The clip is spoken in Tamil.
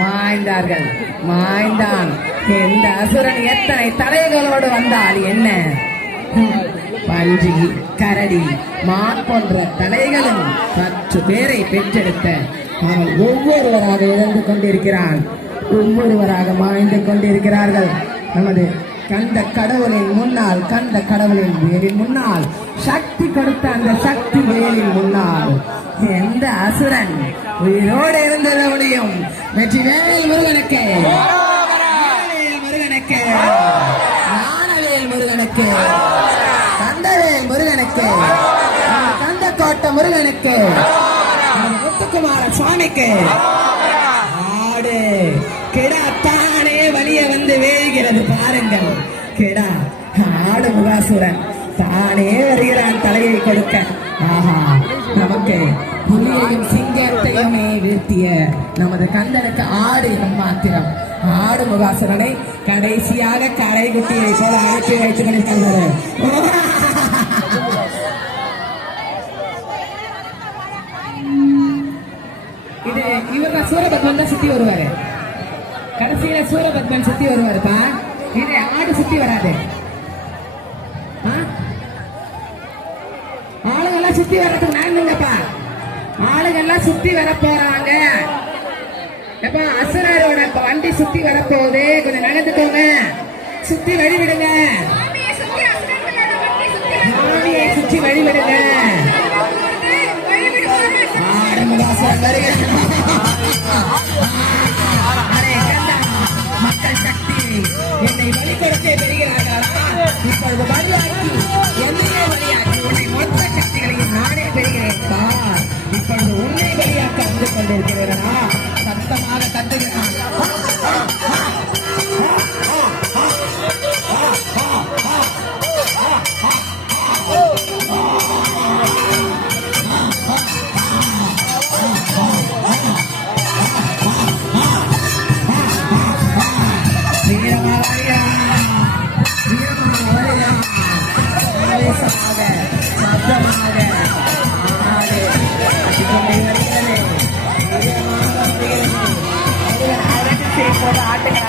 மாய்ந்தார்கள். மாய்ந்தான். இந்த அசுரன் எத்தனை தலைகளோடு வந்தால் என்ன? பன்றி கரடி மான் போன்ற தலைகளும் பத்து பேரை பெற்றெடுத்த அவன் ஒவ்வொருவராக இழந்து கொண்டிருக்கிறான். ஒவ்வொருவராக மாய்ந்து கொண்டிருக்கிறார்கள். நமது கண்ட கடவுளின் முன்னால் கண்ட கடவுளின் வேலின் முன்னால் சக்தி கொடுத்த அந்த சக்தி வேலின் முன்னால். எந்த அசுரன் உயிரோடு இருந்தது முடியும்? வெற்றி வேல் முருகனுக்கு. முருகனுக்கு. ஞானவேல் முருகனுக்கு. கந்தவேல் முருகனுக்கு. கந்த தோட்ட முருகனுக்கு. முத்துக்குமார சுவாமிக்கு. ஆடு கிடத்தான் வேகிறது பாருங்கள். கிடா ஆடு முகாசுரன். தானே வருகிறான் தலையை கொடுக்க. ஆஹா நமக்கு புலியையும் சிங்கத்தையுமே வீழ்த்திய நமது கந்தனுக்கு ஆடு மாத்திரம். ஆடு முகாசுரனை கடைசியாக கரை குட்டியை போல அனுப்பி வைத்துக் கொண்டிருக்கின்றது இது இவர் தான் சூரபத்மன் தான் சுத்தி வருவாரு கடைசியில சூரபத்மன் சுத்தி வருவாருப்பா ஏன்னா ஆடு சுத்தி வராது. ஆளுங்கெல்லாம் சுத்தி வர்றதுக்கு நாங்கப்பா ஆளுங்கெல்லாம் சுத்தி வர போறாங்க எப்பா அசுரரோட வண்டி சுத்தி வரப்போகுது. கொஞ்சம் நடந்துக்கோங்க. சுத்தி வழிவிடுங்க. சுத்தி வழிவிடுங்க. போது ஆட்டுங்க